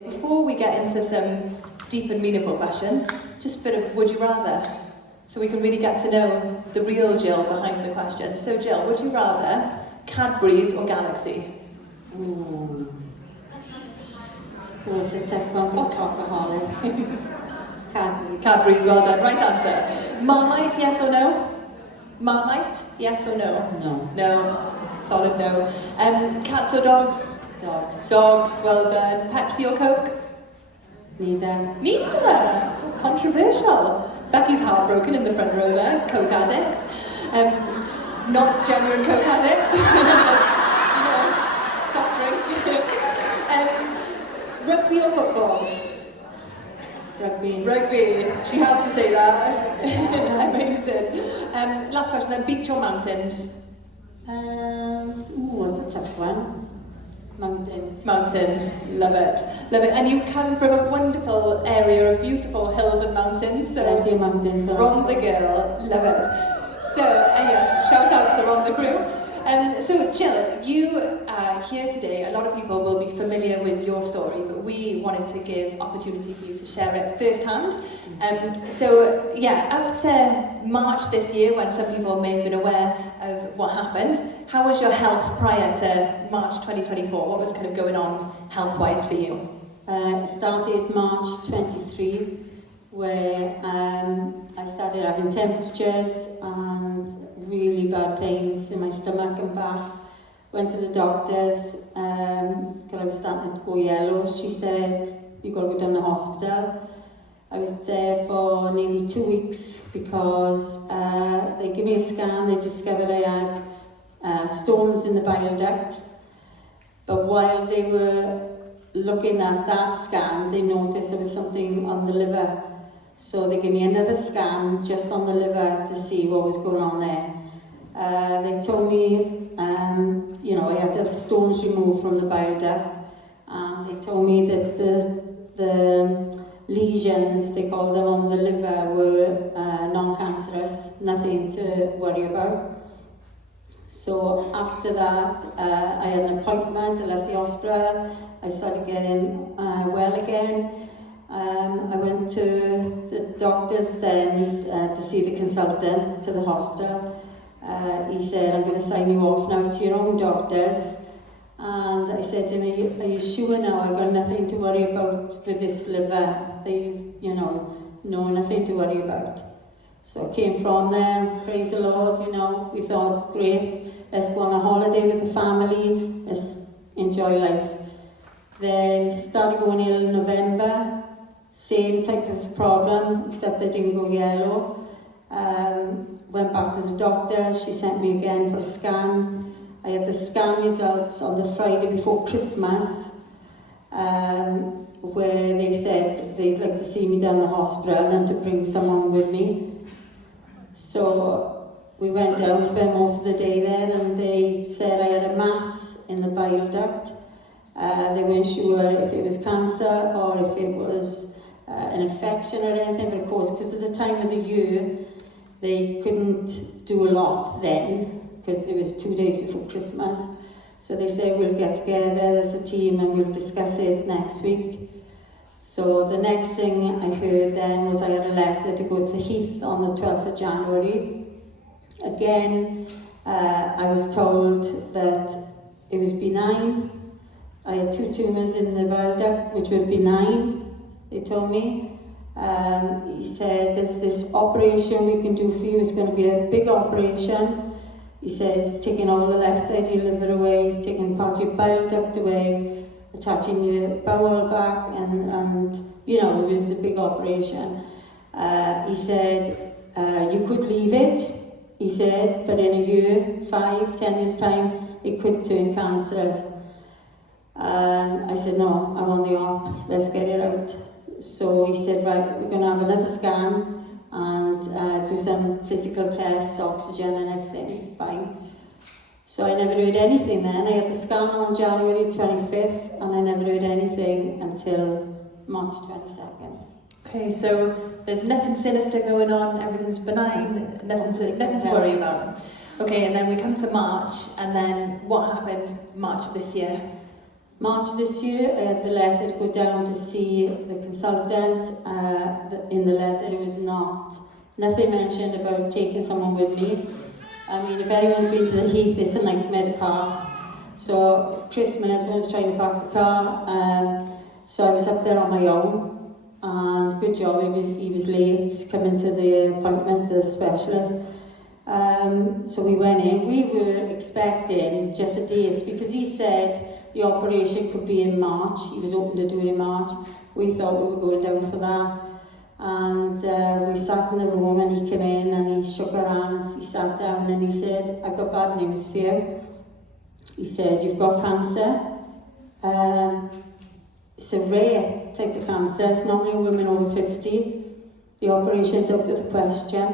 Before we get into some deep and meaningful questions, just a bit of would you rather, so we can really get to know the real Jill behind the question. So Jill, would you rather Cadbury's or Galaxy? Well, it's a tough one for a chocoholic. Cadbury. Cadbury's, well done. Right answer. Marmite, yes or no? Marmite, yes or no? No. No. Solid no. Cats or dogs? Dogs. Dogs, well done. Pepsi or Coke? Neither. Neither. Controversial. Becky's heartbroken in the front row there. Coke addict. Not genuine Coke addict. Soft drink. Rugby or football? Rugby. Rugby. She has to say that. Amazing. Last question then. Beach or mountains? It's a tough one. Mountains. Mountains. Love it. Love it. And you come from a wonderful area of beautiful hills and mountains. So Plenty of mountains. Ron the girl. Love it. So, yeah, shout out to the Ron the crew. So, Jill, you are here today. A lot of people will be familiar with your story, but we wanted to give opportunity for you to share it firsthand. So, yeah, up to March this year, when some people may have been aware of what happened, how was your health prior to March 2024? What was kind of going on health-wise for you? It started March 23, where I started having temperatures and really bad pains in my stomach and back. Went to the doctors, because I was starting to go yellow. She said, "You've got to go down to the hospital." I was there for nearly 2 weeks because they gave me a scan. They discovered I had stones in the bile duct. But while they were looking at that scan, they noticed there was something on the liver. So they gave me another scan just on the liver to see what was going on there. They told me, I had the stones removed from the bile duct, and they told me that the lesions, they called them, on the liver were non-cancerous, nothing to worry about. So after that, I had an appointment. I left the hospital. I started getting well again. I went to the doctors then to see the consultant to the hospital. He said, "I'm going to sign you off now to your own doctors." And I said to him, "Are you sure now? I've got nothing to worry about with this liver. No, nothing to worry about." So I came from there, praise the Lord, we thought, great, let's go on a holiday with the family, let's enjoy life. Then started going ill in November, same type of problem, except I didn't go yellow. Went back to the doctor, she sent me again for a scan. I had the scan results on the Friday before Christmas, where they said they'd like to see me down the hospital and to bring someone with me. So we went down, we spent most of the day there, and they said I had a mass in the bile duct. They weren't sure if it was cancer or if it was an infection or anything, but of course, because of the time of the year, they couldn't do a lot then, because it was 2 days before Christmas. So they said, "We'll get together as a team and we'll discuss it next week." So the next thing I heard then was I had a letter to go to Heath on the 12th of January. Again, I was told that it was benign. I had 2 tumours in the bile duct, which were benign, they told me. He said, "There's this operation we can do for you. It's going to be a big operation." He said, "It's taking all the left side of your liver away, taking part of your bile duct away, attaching your bowel back, and it was a big operation." He said, "You could leave it," he said, "but in a year, 5, 10 years' time, it could turn cancerous." I said, "No, I want the op, let's get it out." So he said, "Right, we're going to have another scan and do some physical tests, oxygen and everything." Fine. So I never heard anything then. I had the scan on January 25th and I never heard anything until March 22nd. Okay, so there's nothing sinister going on, everything's benign, nothing to worry about. Okay, and then we come to March, and then what happened March of this year? March this year, I had the letter to go down to see the consultant. In the letter, it was nothing mentioned about taking someone with me. I mean, if anyone's been to the Heath, it's a nightmare to park. So Chris, my husband, was trying to park the car, so I was up there on my own, and good job, he was late coming to the appointment, the specialist. So we went in. We were expecting just a date because he said the operation could be in March. He was hoping to do it in March. We thought we were going down for that. And we sat in the room and he came in and he shook our hands. He sat down and he said, "I've got bad news for you." He said, "You've got cancer. It's a rare type of cancer. It's normally in women over 50. The operation's out of the question."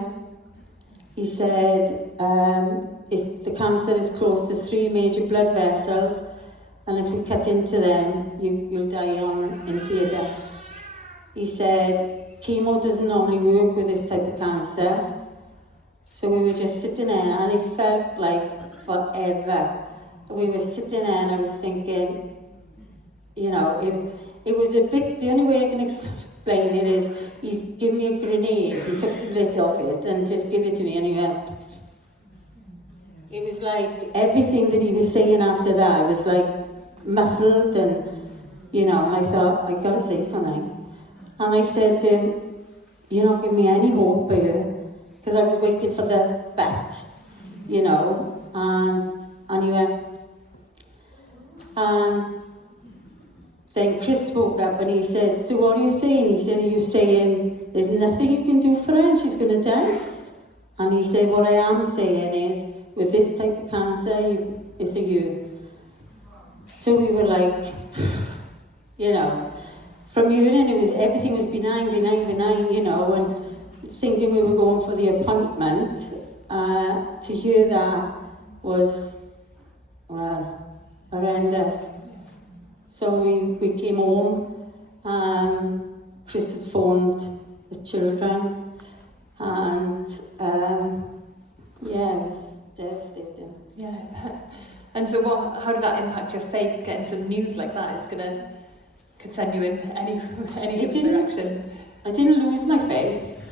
He said, the cancer is close to 3 major blood vessels, and if we cut into them, you'll die in theatre. He said, chemo doesn't normally work with this type of cancer. So we were just sitting there, and it felt like forever. We were sitting there, and I was thinking, you know, it was a bit, the only way I can explain it is, he gave me a grenade, he took the lid off it and just gave it to me, and he went, it was like everything that he was saying after that was like muffled, and you know, and I thought, I gotta say something. And I said to him, "You're not giving me any hope here," because I was waiting for the bat, you know, and he went, and then Chris spoke up and he said, "So what are you saying?" He said, "Are you saying there's nothing you can do for her and she's going to die?" And he said, "What I am saying is, with this type of cancer, it's a you." So we were like, you know, from hearing it was, everything was benign, you know, and thinking we were going for the appointment, to hear that was, well, horrendous. So we came home, Chris had phoned the children, and yeah, it was devastating. Yeah. And so how did that impact your faith, getting some news like that could send you in any direction? I didn't lose my faith.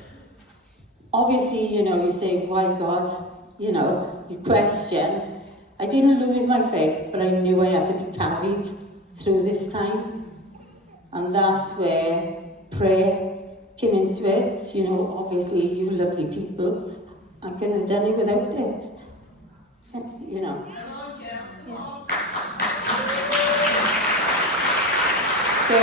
Obviously, you know, you say, "Why God?" You know, you question. I didn't lose my faith, but I knew I had to be carried through this time, and that's where prayer came into it. You know, obviously, you lovely people, I couldn't have done it without it. You know. So,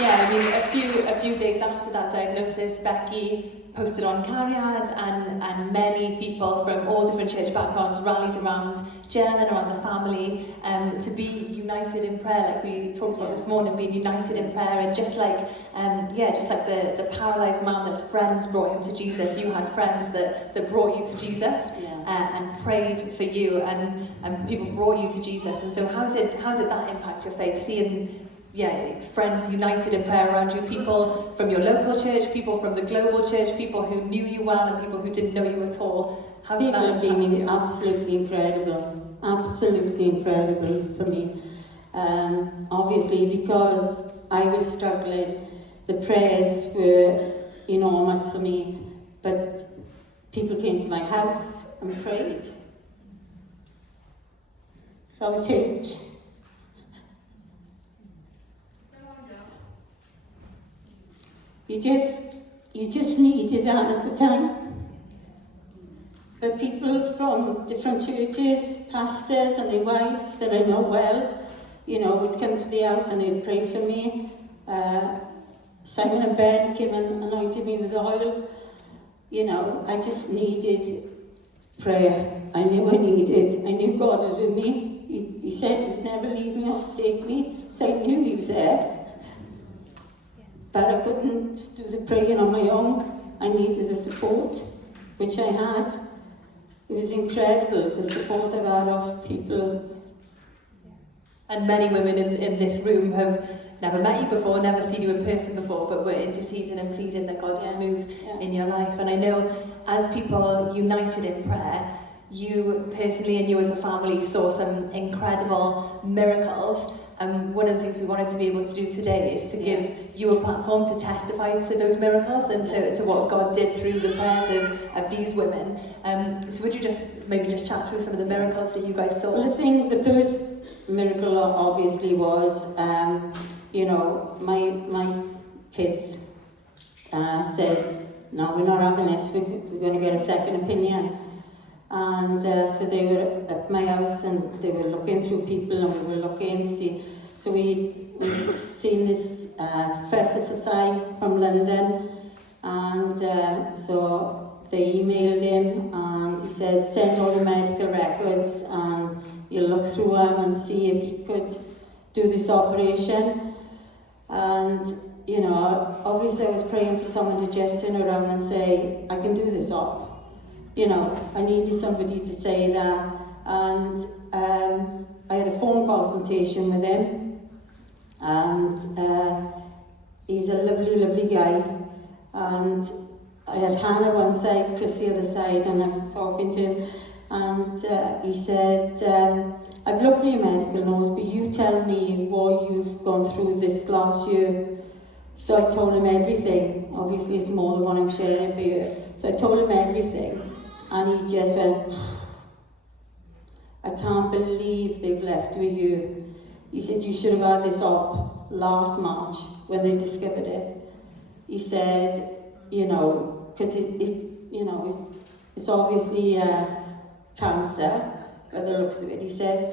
yeah, I mean, a few days after that diagnosis, Becky posted on Cariad, and many people from all different church backgrounds rallied around Jill and around the family to be united in prayer, like we talked about this morning, being united in prayer. And just like the paralysed man that's friends brought him to Jesus, you had friends that brought you to Jesus, and prayed for you, and people brought you to Jesus. And so how did that impact your faith, seeing friends united in prayer around you, people from your local church, people from the global church, people who knew you well and people who didn't know you at all? How did that impact you? People have been absolutely incredible for me. Obviously, because I was struggling, the prayers were enormous for me, but people came to my house and prayed. I was hurt. You just needed that at the time. But people from different churches, pastors and their wives that I know well, you know, would come to the house and they'd pray for me. Simon and Ben came and anointed me with oil. You know, I just needed prayer. I knew God was with me. He said he'd never leave me or forsake me, so I knew he was there. But I couldn't do the praying on my own. I needed the support, which I had. It was incredible, the support I've had of people. And many women in this room have never met you before, never seen you in person before, but were interceding and pleading that God would move in your life. And I know as people united in prayer, you personally and you as a family saw some incredible miracles. One of the things we wanted to be able to do today is to give you a platform to testify to those miracles and to what God did through the prayers of these women. So would you just maybe chat through some of the miracles that you guys saw? Well, I think the first miracle obviously was, my kids said, no, we're not having this, we're going to get a second opinion. And so they were at my house and they were looking through people and we were looking to see. So we've seen this professor for Sai from London, and so they emailed him and he said, send all the medical records and you'll look through them and see if he could do this operation. And obviously I was praying for someone to just turn around and say, I can do this op. I needed somebody to say that, and I had a phone consultation with him, and he's a lovely, lovely guy, and I had Hannah one side, Chris the other side, and I was talking to him, and he said, I've looked at your medical notes, but you tell me what you've gone through this last year. So I told him everything. Obviously it's more than what I'm sharing here. So I told him everything. And he just went, I can't believe they've left with you. He said, you should have had this op last March when they discovered it. He said, because it's obviously cancer by the looks of it. He said,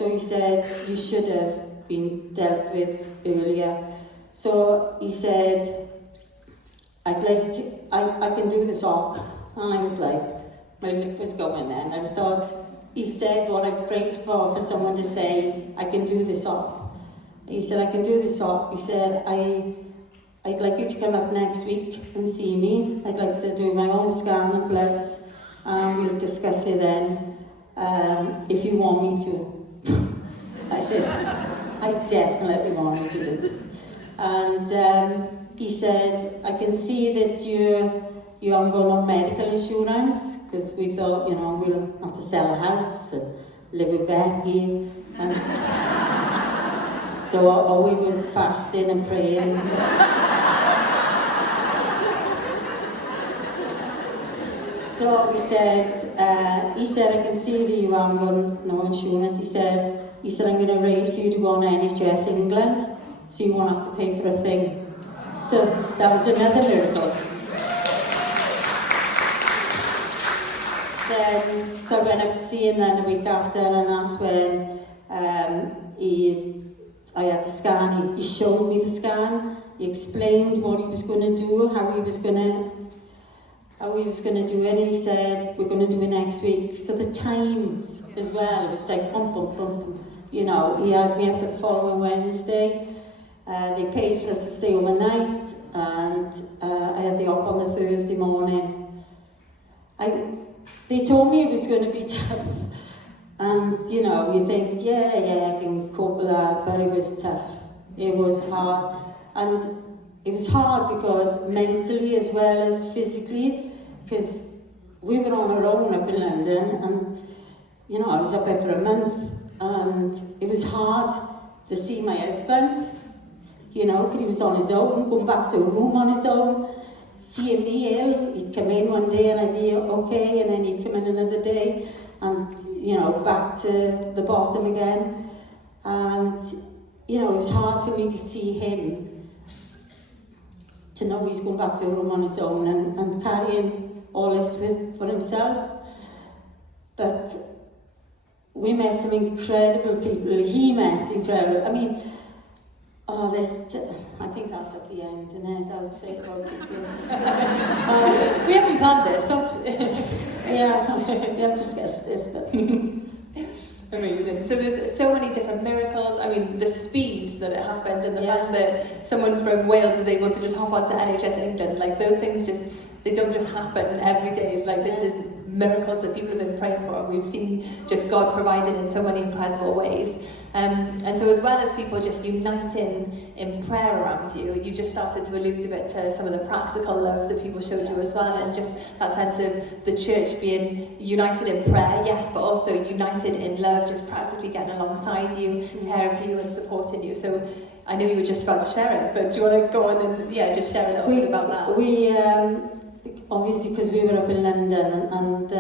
you should have been dealt with earlier. So he said, I can do this op. And I was like, my lip was going then. I thought, he said what I prayed for someone to say, I can do this op. He said, I can do this op. He said, I'd like you to come up next week and see me. I'd like to do my own scan of bloods, and we'll discuss it then, if you want me to. I said, I definitely want you to do it. And he said, I can see that you haven't got no medical insurance, because we thought, we'll have to sell a house and live with Becky. And so we was fasting and praying. So he said, I can see that you haven't got no insurance. He said, I'm going to arrange for you to go on NHS England, so you won't have to pay for a thing. So that was another miracle. Then, so I went up to see him then a week after, and that's when I had the scan. He showed me the scan. He explained what he was going to do, how he was going to do it, and he said, we're going to do it next week. So the times as well, it was like bump, bump, bump. He had me up the following Wednesday. They paid for us to stay overnight, and I had the op on the Thursday morning. They told me it was going to be tough, and you think, yeah, I can cope with that, but it was tough. It was hard, and it was hard because mentally as well as physically, because we were on our own up in London, and I was up there for a month, and it was hard to see my husband, because he was on his own, going back to a room on his own. Seeing me ill, he'd come in one day and I'd be okay, and then he'd come in another day and, back to the bottom again. And, it was hard for me to see him, to know he's going back to a room on his own and carrying all this for himself. But we met some incredible people. He met incredible. I mean, I think that's at the end, and I'll say about it. We haven't planned this, yeah, we have discussed this, but... Amazing. So there's so many different miracles. I mean, the speed that it happened, and the fact that someone from Wales is able to just hop onto NHS England, like those things they don't just happen every day. Like this is miracles that people have been praying for. We've seen just God providing in so many incredible ways. And so as well as people just uniting in prayer around you, you just started to allude a bit to some of the practical love that people showed you as well, and just that sense of the church being united in prayer, yes, but also united in love, just practically getting alongside you, caring for you and supporting you. So I know you were just about to share it, but do you want to go on and just share a little bit about that? We obviously, because we were up in London, and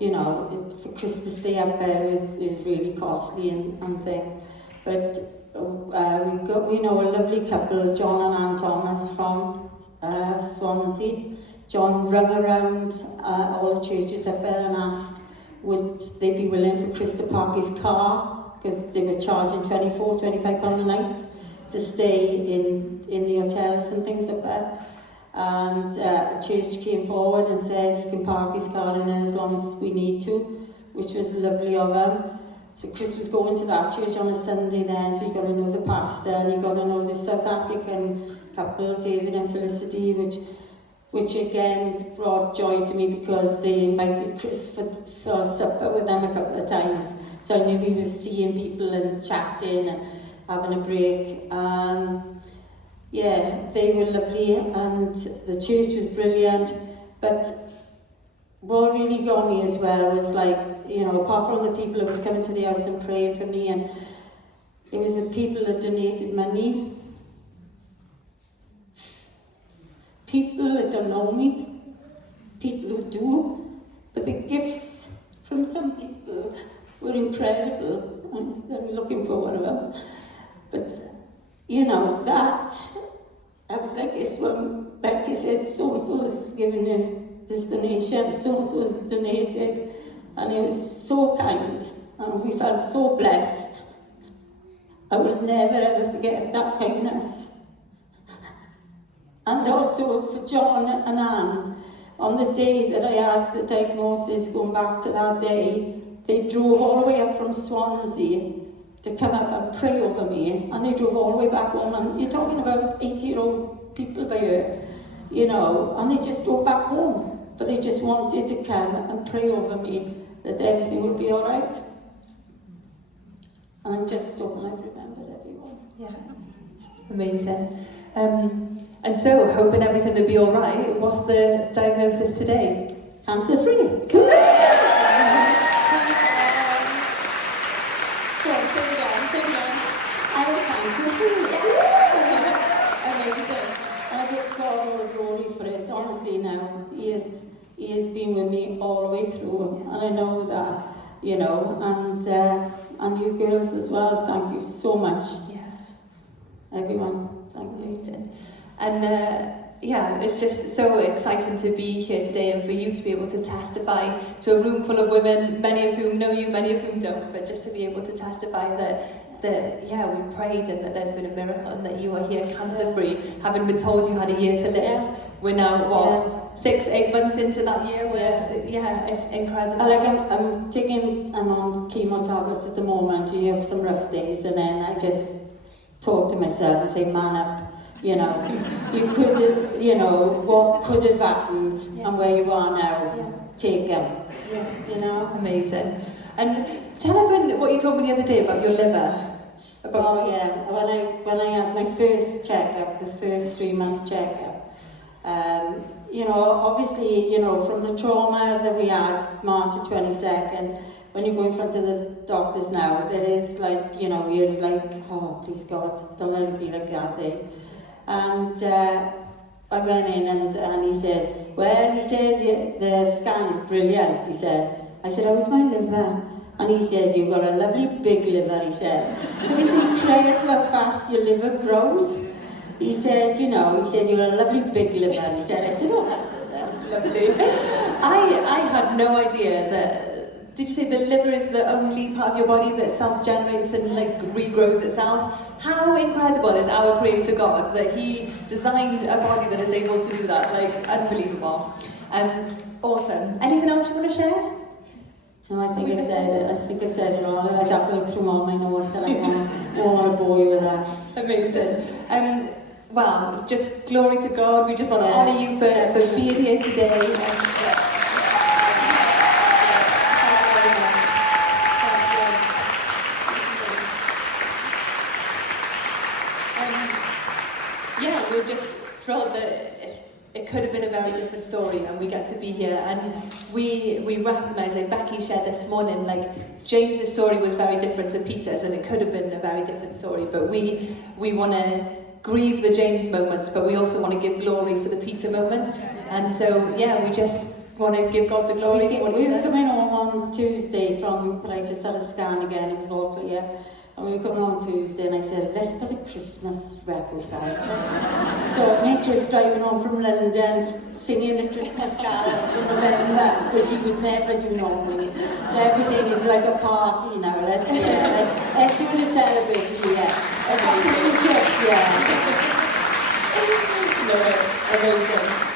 you know, for Chris to stay up there is really costly and things. But we know a lovely couple, John and Ann Thomas from Swansea. John rang around all the churches up there and asked would they be willing for Chris to park his car, because they were charging £25 a night to stay in the hotels and things up there. And a church came forward and said he can park his car in there as long as we need to, which was lovely of them. So Chris was going to that church on a Sunday then, so he got to know the pastor, and he got to know the South African couple, David and Felicity, which again brought joy to me, because they invited Chris for supper with them a couple of times. So I knew he was seeing people and chatting and having a break. Yeah, they were lovely, and the church was brilliant. But what really got me as well was, like, you know, apart from the people who was coming to the house and praying for me, and it was the people that donated money, people that don't know me, people who do, but the gifts from some people were incredible. I'm looking for one of them. But you know, that, I was like this when Becky said, so-and-so is giving this donation, so-and-so is donated, and it was so kind, and we felt so blessed. I will never ever forget that kindness. And also for John and Anne, on the day that I had the diagnosis, going back to that day, they drove all the way up from Swansea to come up and pray over me, and they drove all the way back home, and you're talking about 80-year-old people by here, you know, and they just drove back home, but they just wanted to come and pray over me, that everything would be all right. And I'm just talking, I've remembered everyone. Yeah, amazing. And so, hoping everything would be all right, what's the diagnosis today? Cancer-free. Amazing. I give God all the glory for it, honestly now. He has been with me all the way through, and I know that, you know, and you girls as well, thank you so much. Yeah. Everyone, thank you. Amazing. And yeah, it's just so exciting to be here today, and for you to be able to testify to a room full of women, many of whom know you, many of whom don't, but just to be able to testify that yeah, we prayed and that there's been a miracle, and that you are here cancer-free, having been told you had a year to live. Yeah. We're now, 6-8 months into that year, where, it's incredible. I'm on chemo tablets at the moment. You have some rough days, and then I just talk to myself and say, man up, you know, you could have, you know, what could have happened, and where you are now, take them, you know. Amazing. And tell everyone what you told me the other day about your liver. When I had my first checkup, the first 3-month checkup, you know, obviously, you know, from the trauma that we had March the 22nd, when you go in front of the doctors now, there is, like, you know, you're like, oh, please God, don't let it be like that day. And I went in, and he said, well, he said, the scan is brilliant, he said. I said, how's my liver? And he said, you've got a lovely big liver, he said. But it's incredible how fast your liver grows. He said, you know, he said, you're a lovely big liver, he said. I said, oh, that's lovely. I had no idea that, did you say the liver is the only part of your body that self-generates and, like, regrows itself? How incredible is our Creator God that He designed a body that is able to do that? Like, unbelievable. Awesome. Anything else you want to share? No, I think I've said it. I think I've said it all. I'd have to look through all my notes, and I don't want to bore you with that. Amazing. Well, just glory to God. We just want to honour you for being here today. yeah, we're just thrilled that it could have been a very different story, and we get to be here. And we recognise, like Becky shared this morning, like James's story was very different to Peter's, and it could have been a very different story. But we want to grieve the James moments, but we also want to give glory for the Peter moments. And so, yeah, we just want to give God the glory. We were coming home on Tuesday from, I just had a scan again, it was all clear. And we were coming on Tuesday and I said, let's put the Christmas records out. So me and Chris driving home from London, singing the Christmas carols in November, which he would never do normally. So everything is like a party now, let's do it celebrate, yeah. Let's have fish and chips, yeah. Love it, amazing.